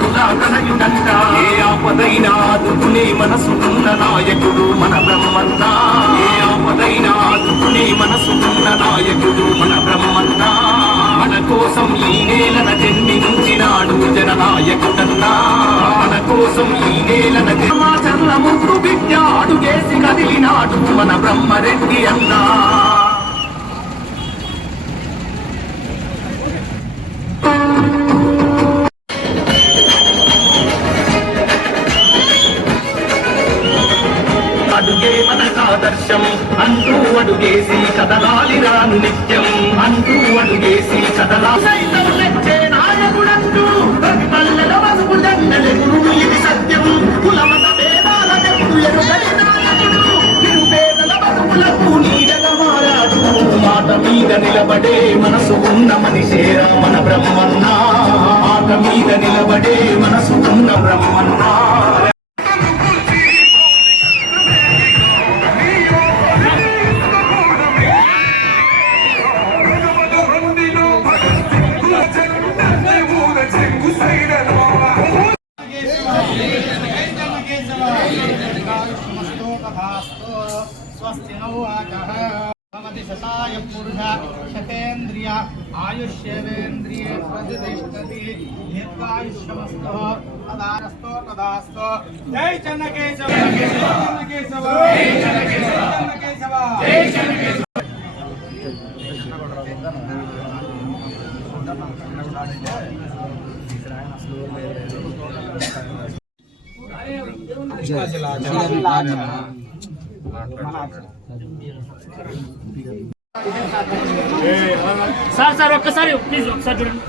భక్తుల కనయుడంట ఏ ఆపదైనా ఆదుకునే మనసు ఉన్న నాయకుడు మన బ్రహ్మన్న ఏ ఆపదైనా ఆదుకునే మనసు ఉన్న నాయకుడు మన బ్రహ్మన్న మన కోసం ఈ నేలన జన్మించినాడు జననాయకుడన్నా మన కోసం ఈ నేలన జన్మాచరణ ముద్దు బిడ్డ అడుగేసి కదిలినాడు మన బ్రహ్మరెడ్డి అన్నా అడుగే మనకాదర్శం అంటూ అడుగేసి కదలాలి రాను నిత్యం అంటూ అడుగేసి కదలాలి సైతం నెచ్చే నాయకుడంటూ ప్రతి పల్లెల బతుకు జన్నెలెగురు ఇది సత్యం కులమత భేదాలకెప్పుడు ఎరుగని నాయకుడు నిరుపేదల బతుకులకు నీడగా మారాడు మాట మీద నిలబడే మనసు ఉన్న మనిషేరా మన బ్రహ్మన్న మాట మీద నిలబడే మనసు ఉన్న బ్రహ్మన్న स्वस्ति नो वाचः भवति शताय पुरुष शतेन्द्रिय आयुष्येवेन्द्रिय प्रतिष्ठति दीर्घायुष्यमस्तु तदारस्तो तदास्तु जय चन्नकेशव चन्नकेशव जय चन्नकेशव जय चन्नकेशव సార్ సార్ ఒక్కసారి ప్లీజ్ ఒకసారి చూడండి.